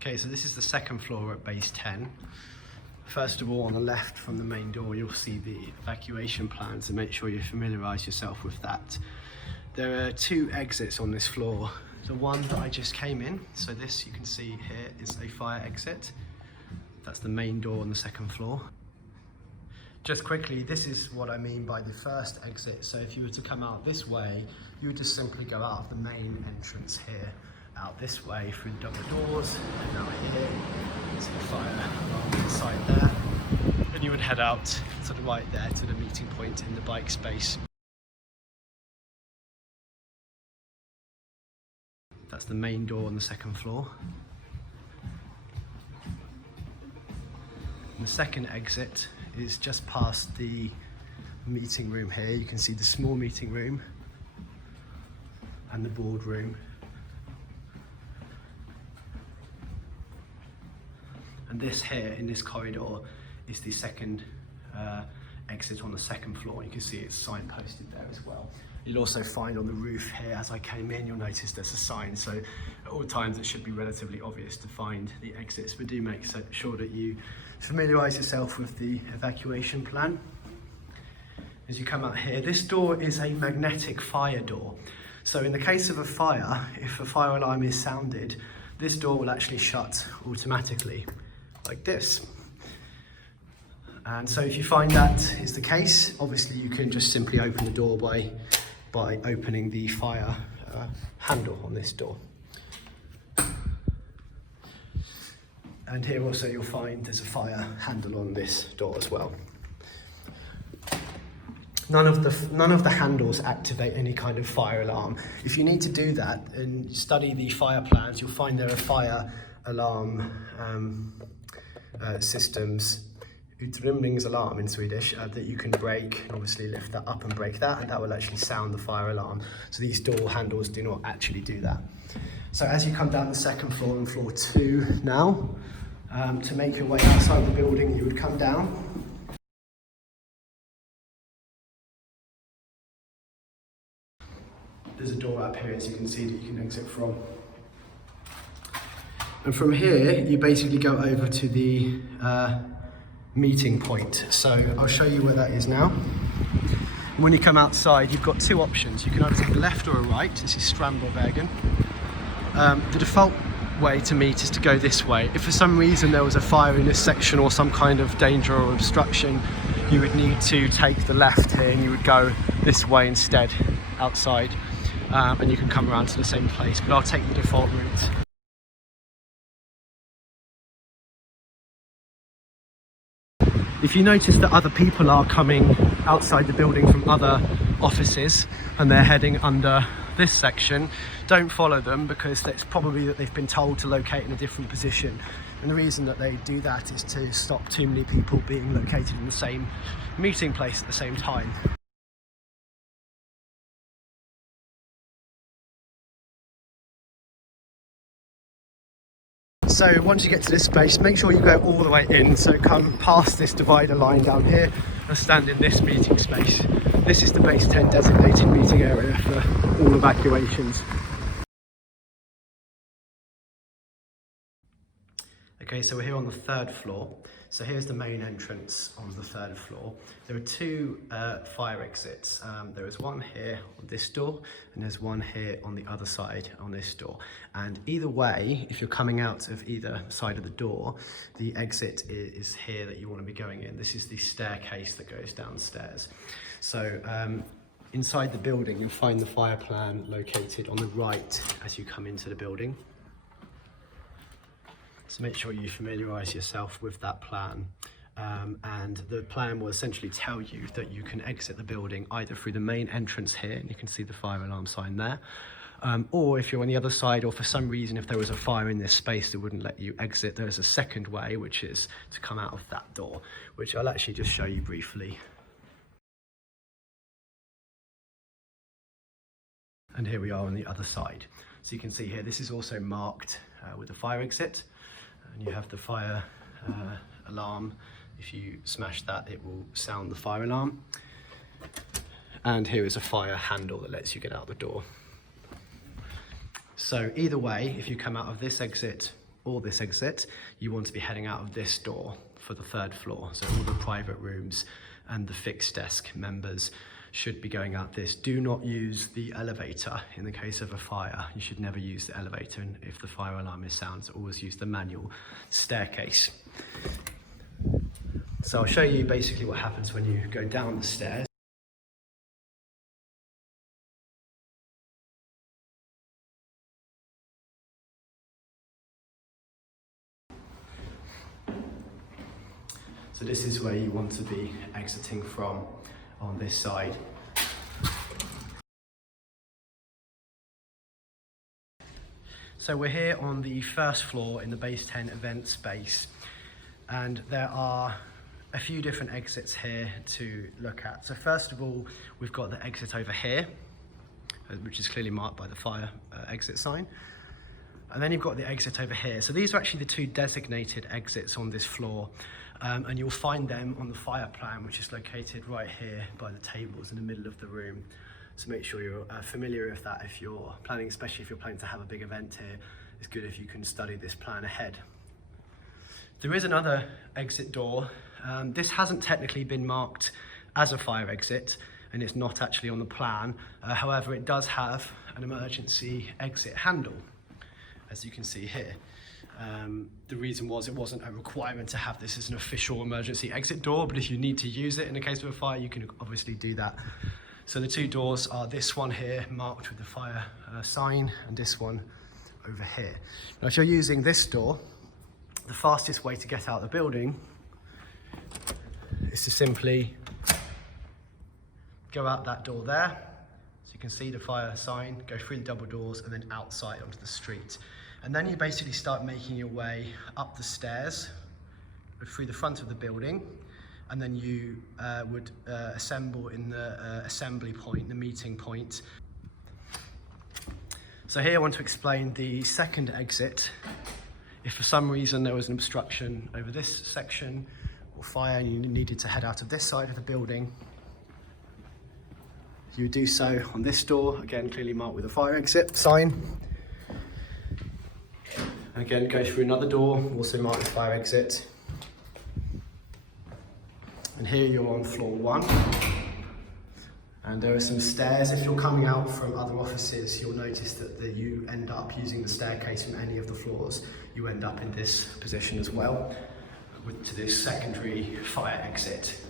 Okay, so this is the second floor at base 10. First of all, on the left from the main door, you'll see the evacuation plan, so make sure you familiarise yourself with that. There are two exits on this floor. The one that I just came in, so this you can see here is a fire exit. That's the main door on the second floor. Just quickly, this is what I mean by the first exit. So if you were to come out this way, you would just simply go out of the main entrance here, out this way through the double doors, and out here, so the fire alarm inside there. Then you would head out to the right there to the meeting point in the bike space. That's the main door on the second floor. And the second exit is just past the meeting room here. You can see the small meeting room and the boardroom. And this here in this corridor is the second exit on the second floor. You can see it's signposted there as well. You'll also find on the roof here, as I came in, you'll notice there's a sign. So at all times it should be relatively obvious to find the exits, but do make sure that you familiarise yourself with the evacuation plan. As you come out here, this door is a magnetic fire door. So in the case of a fire, if a fire alarm is sounded, this door will actually shut automatically, like this. And so if you find that is the case, obviously you can just simply open the door by opening the fire handle on this door. And here also you'll find there's a fire handle on this door as well. None of the handles activate any kind of fire alarm. If you need to do that and study the fire plans, you'll find there are fire alarm systems, utrymningsalarm in Swedish, that you can break, and obviously lift that up and break that, and that will actually sound the fire alarm. So these door handles do not actually do that. So as you come down the second floor on floor 2 now, to make your way outside the building, you would come down. There's a door up here, as you can see, that you can exit from. And from here, you basically go over to the meeting point. So I'll show you where that is now. And when you come outside, you've got two options. You can either take a left or a right. This is Strandbergvägen. The default way to meet is to go this way. If for some reason there was a fire in this section or some kind of danger or obstruction, you would need to take the left here and you would go this way instead, outside. And you can come around to the same place, but I'll take the default route. If you notice that other people are coming outside the building from other offices and they're heading under this section, don't follow them, because it's probably that they've been told to locate in a different position. And the reason that they do that is to stop too many people being located in the same meeting place at the same time. So once you get to this space, make sure you go all the way in. So come past this divider line down here and stand in this meeting space. This is the base 10 designated meeting area for all evacuations. Okay, so we're here on the third floor. So here's the main entrance on the third floor. There are two fire exits. There is one here on this door, and there's one here on the other side on this door. And either way, if you're coming out of either side of the door, the exit is here that you want to be going in. This is the staircase that goes downstairs. So inside the building, you'll find the fire plan located on the right as you come into the building. So make sure you familiarise yourself with that plan. And the plan will essentially tell you that you can exit the building either through the main entrance here, and you can see the fire alarm sign there, or if you're on the other side, or for some reason if there was a fire in this space that wouldn't let you exit, there's a second way, which is to come out of that door, which I'll actually just show you briefly. And here we are on the other side. So you can see here, this is also marked with a fire exit. And you have the fire alarm. If you smash that, it will sound the fire alarm. And here is a fire handle that lets you get out the door. So either way, if you come out of this exit or this exit, you want to be heading out of this door for the 3rd floor. So all the private rooms and the fixed desk members should be going out this. Do not use the elevator in the case of a fire. You should never use the elevator, and if the fire alarm is sounds, always use the manual staircase. So I'll show you basically what happens when you go down the stairs. So this is where you want to be exiting from on this side. So we're here on the 1st floor in the BASE10 event space, and there are a few different exits here to look at. So first of all, we've got the exit over here, which is clearly marked by the fire exit sign. And then you've got the exit over here. So these are actually the 2 designated exits on this floor. And you'll find them on the fire plan, which is located right here by the tables in the middle of the room. So make sure you're familiar with that if you're planning, especially if you're planning to have a big event here. It's good if you can study this plan ahead. There is another exit door. This hasn't technically been marked as a fire exit, and it's not actually on the plan. However, it does have an emergency exit handle, as you can see here. The reason was it wasn't a requirement to have this as an official emergency exit door, but if you need to use it in the case of a fire, you can obviously do that. So the 2 doors are this one here, marked with the fire sign, and this one over here. Now, if you're using this door, the fastest way to get out of the building is to simply go out that door there. So you can see the fire sign, go through the double doors and then outside onto the street. And then you basically start making your way up the stairs through the front of the building, and then you would assemble in the assembly point, the meeting point. So here I want to explain the 2nd exit. If for some reason there was an obstruction over this section or fire and you needed to head out of this side of the building, you would do so on this door, again clearly marked with a fire exit sign. Again, go through another door, also marked with fire exit. And here you're on floor 1. And there are some stairs. If you're coming out from other offices, you'll notice that you end up using the staircase from any of the floors. You end up in this position as well, to this secondary fire exit.